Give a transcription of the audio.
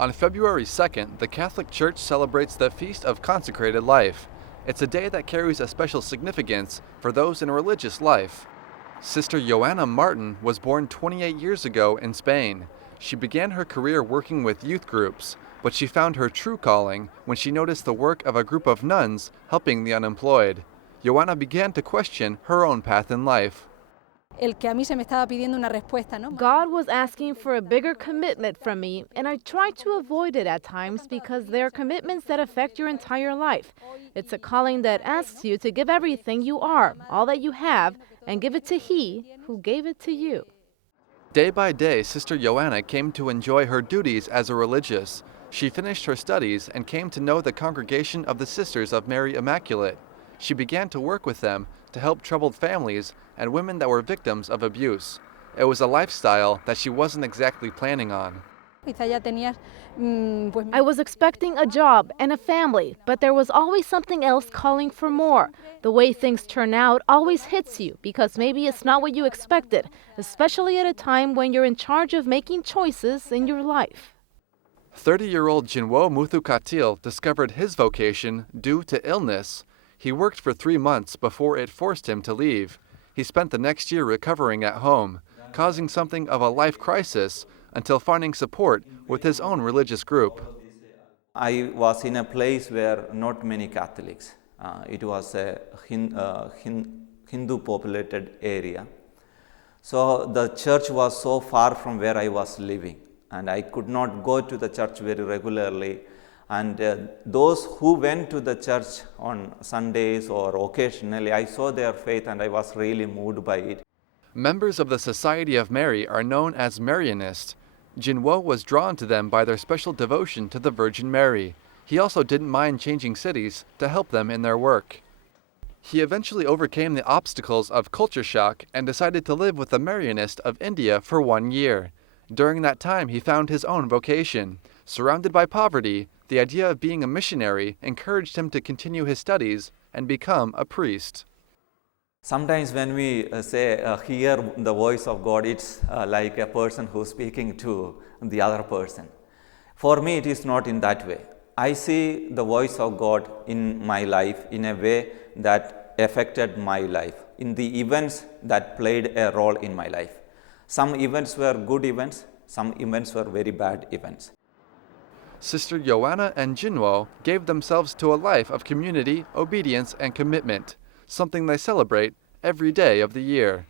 On February 2nd, the Catholic Church celebrates the Feast of Consecrated Life. It's a day that carries a special significance for those in religious life. Sister Joanna Martin was born 28 years ago in Spain. She began her career working with youth groups, but she found her true calling when she noticed the work of a group of nuns helping the unemployed. Joanna began to question her own path in life. El que a mí se me estaba pidiendo una respuesta, ¿no? God was asking for a bigger commitment from me, and I try to avoid it at times because they are commitments that affect your entire life. It's a calling that asks you to give everything you are, all that you have, and give it to He who gave it to you. Day by day, Sister Joanna came to enjoy her duties as a religious. She finished her studies and came to know the Congregation of the Sisters of Mary Immaculate. She began to work with them to help troubled families and women that were victims of abuse. It was a lifestyle that she wasn't exactly planning on. Quizá ya tenías, pues, I was expecting a job and a family, but there was always something else calling for more. The way things turn out always hits you because maybe it's not what you expected, especially at a time when you're in charge of making choices in your life. 30-year-old Jinwo Muthukatil discovered his vocation due to illness. He worked for 3 months before it forced him to leave. He spent the next year recovering at home, causing something of a life crisis until finding support with his own religious group. I was in a place where not many Catholics. It was a Hindu populated area. So the church was so far from where I was living, and I could not go to the church very regularly. And those who went to the church on Sundays or occasionally, I saw their faith and I was really moved by it. Members of the Society of Mary are known as Marianists. Jinwo was drawn to them by their special devotion to the Virgin Mary. He also didn't mind changing cities to help them in their work. He eventually overcame the obstacles of culture shock and decided to live with the Marianist of India for 1 year. During that time, he found his own vocation. Surrounded by poverty, the idea of being a missionary encouraged him to continue his studies and become a priest. Sometimes when we hear the voice of God, it's like a person who's speaking to the other person. For me, it is not in that way. I see the voice of God in my life in a way that affected my life, in the events that played a role in my life. Some events were good events, some events were very bad events. Sister Joanna and Jinwo gave themselves to a life of community, obedience, and commitment, something they celebrate every day of the year.